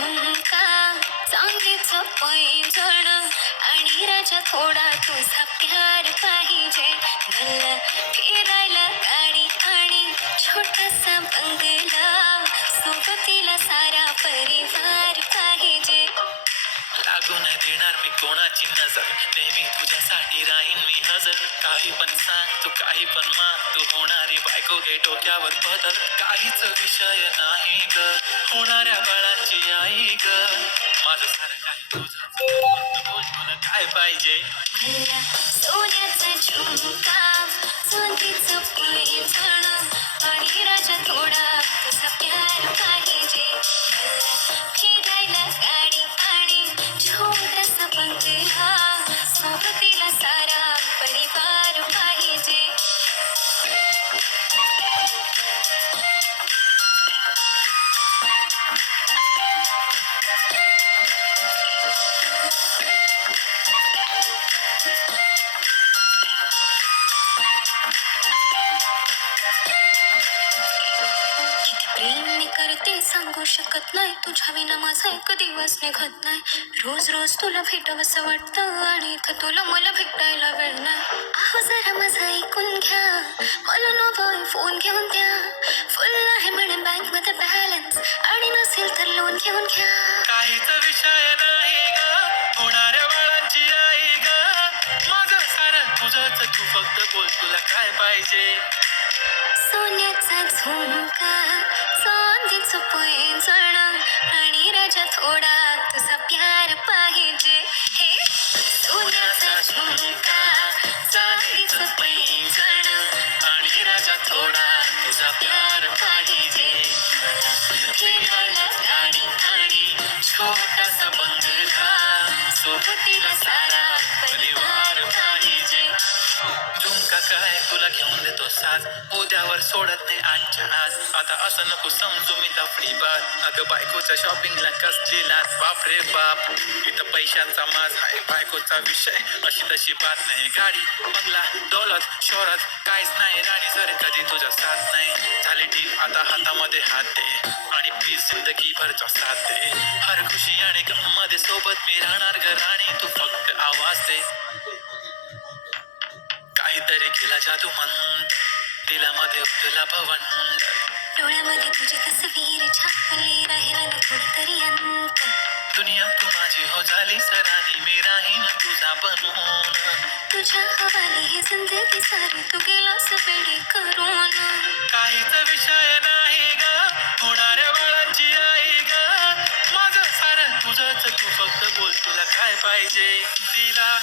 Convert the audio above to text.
झुमका चांदीचं पैंजण आणि राजा थोडा तुझा प्यार पाहिजे. मला फिरायला गाडी आणि छोटासा बंगला, सोबतीला सारा परिवार पाहिजे. लागू नाही देणार मी कोणाची नजर, नेहमी तुझ्यासाठी राहीन मी हजर. काही पण सांग तू, काही पण माग, तू होणारी बायको घे डोक्यावर पदर. काहीच विषय नाही ग, होणाऱ्या बाळांची आई ग. माझं सारं काही तुझं, फक्त बोल तुला काय पाहिजे. मला सोन्याचा झुमका चांदीचं पैंजण आणि राजा थोडा तुझा प्यार पाहिजे. मला फिरायला गाडी आणि छोटासा बंगला, सोबतीला सारा परिवार पाहिजे. किती प्रेम मी करते सांगू शकत नाही, तुझ्या विना माझा एक दिवस निघत नाही. रोज रोज तुला भेटावंसं वाटतं आणि इथं तुला मला भेटायला वेळ नाही. अहो जरा माझं ऐकून घ्या, मला नको फोन घेऊन द्या. फुल आहे म्हणे बँक मध्ये बॅलन्स आणि नसेल तर लोन घेऊन घ्या. काहीच विषय नाही ग, होणाऱ्या बाळांची आई ग. माझं सारं तुझंच, तू फक्त बोल तुला काय पाहिजे. सोन्याचा झुमका चांदीचं पैंजण आणि राजा थोडा तुझा प्यार पाहिजे. हे सोन्याचा झुमका चांदीचं पैंजण आणि राजा थोडा तुझा प्यार पाहिजे. फिरायला गाडी आणि छोटासा बंगला, सोबतीला सारा परिवार पाहिजे. झुमका काय तुला घेऊन देतो साज, उद्यावर सोडत नाही आजच्या आज. आता असं नको समजू मी लफडी बात, अगं बायकोच्या शॉपिंगला कसली लाच. बाप रे बाप, इथं पैशांचा माज नाही, बायकोचा विषय अशी तशी बात नाही. गाडी बंगला दौलत शोहरत काहीच नाही राणी, जर कधी तुझा साथ नाही झाली डील आता हातामध्ये हात दे आणि प्लीज जिंदगी भरचा साथ दे. हर खुशी आणि गम मध्ये सोबत मी राहणार ग राणी, तू फक्त आवाज दे. काहीतरी केला जादू मंद, दिलामध्ये उठला भवंड. डोळ्यामध्ये तुझी तस्वीर छापली, राहिला ना थोडं तरी अंत. दुनिया तू माझी हो झाली सरानी, मी राहीन तुझा बनून. तुझ्या हवाली ही जिंदगी सारी, तू गेलास वेडी करून. काहीच विषय नाही ग, होणाऱ्या बाळांची आई ग. माझं सारं तुझंच, तू फक्त बोल तुला काय पाहिजे. दिला